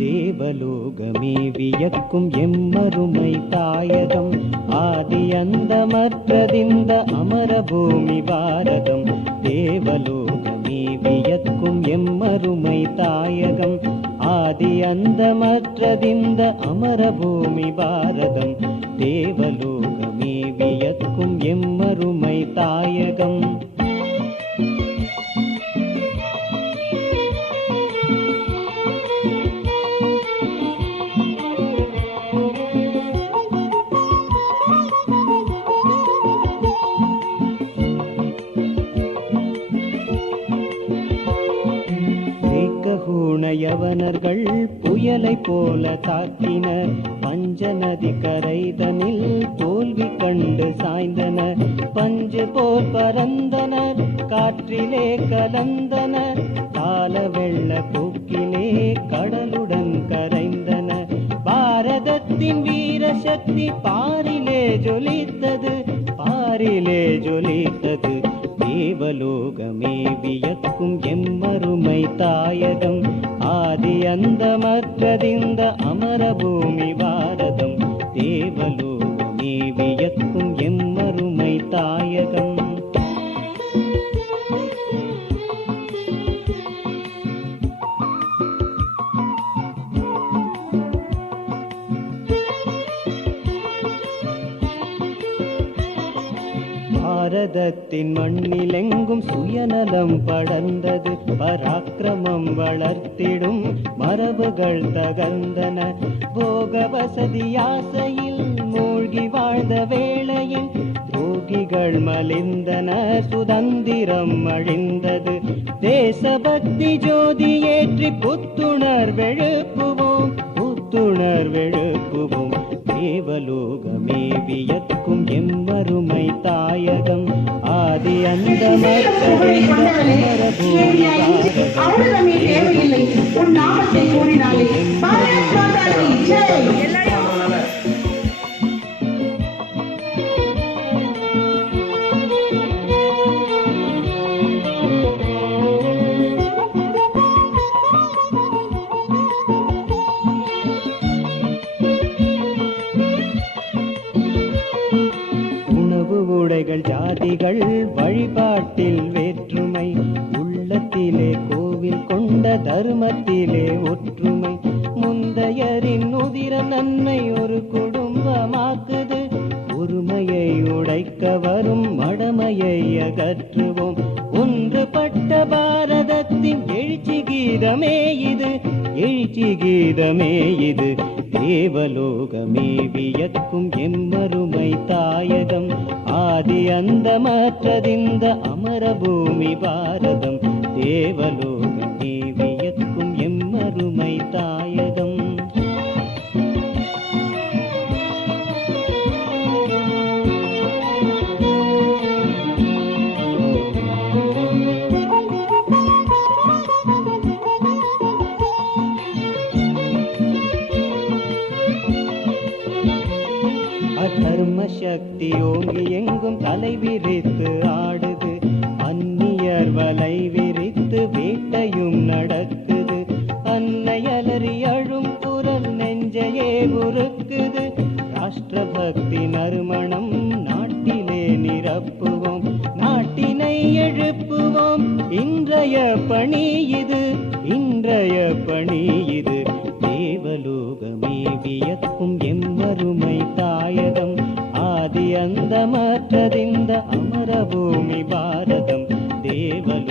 தேவலோகமே வியக்கும் எம்மருமை தாயகம், ஆதி அந்தமற்றதிந்த அமரபூமி பாரதம். தேவலோகமே வியக்கும் எம்மருமை தாயகம், ஆதி அந்தமற்றதிந்த அமரபூமி பாரதம். தேவலோகமே வியக்கும் எம்மருமை தாயகம். யவனர்கள் புயலை போல தாக்கினர், பஞ்சநதி கரைதனில் தோல்வி கண்டு சாய்ந்தனர். பஞ்சு போல் பறந்தனர், காற்றிலே கலந்தனர், கால வெள்ள போக்கிலே கடலுடன் கரைந்தனர். பாரதத்தின் வீர சக்தி பாரிலே ஜொலித்தது, பாரிலே ஜொலித்தது. தேவலோகமே வியக்கும் எம்மருமை தாயகம், ஆதி அந்தமற்றதிந்த அமரபூமி பாரதம். தேவலோகமே வியக்கும் எம்மருமை தாயகம். பாரதத்தின் மண்ணிலெங்கும் சுயநலம் படர்ந்தது, பராக்கிரமம் வளர்த்திடும் மரபுகள் தகர்ந்தன. போக வசதி ஆசையில் மூழ்கி வாழ்ந்த வேளையில் துரோகிகள் மலிந்தன, சுதந்திரம் அழிந்தது. தேசபக்தி ஜோதி ஏற்றி புத்துணர்வெழுப்புவோம், புத்துணர்வெழுப்புவோம். தேவலோகமே வியக்கும் எம்மருமை தாயகம், ஆதி அந்தமற்றதிந்த அமரபூமி பாரதம். உடைகள் ஜாதிகள் வழிபாட்டில் வேற்றுமை, உள்ளத்திலே கோவில் கொண்ட தர்மத்திலே ஒற்றுமை. முந்தையரின் உதிரம் நன்மை ஒரு குடும்பமாக்குது, ஒருமையை உடைக்க வரும் மடமையை அகற்றுவோம். ஒன்றுபட்ட பாரதத்தின் எழுச்சி கீதமே இது, எழுச்சி கீதமே இது. தேவலோகமே வியக்கும் எம்மருமை தாயகம், ஆதி அந்தமற்றதிந்த அமரபூமி பாரதம். தேவலோகமே வியக்கும் எம்மருமை தாயகம். அதர்ம சக்தி ஓங்கி எங்கும் தலை விரித்து ஆடுது, அந்நியர் வலை விரித்து வேட்டையும் நடக்குது. அன்னையலறி அழும் குரல் நெஞ்சையே உருக்குது, ராஷ்டிரபக்தி நறுமணம் நாட்டிலே நிரப்புவோம், நாட்டினை எழுப்புவோம். இன்றைய பணி இது, இன்றைய பணி இது. தேவலோகமே வியக்கும் எம்மருமை தாயகம், ஆதி அந்தமற்றதிந்த அமரபூமி பாரதம். தேவலோகமே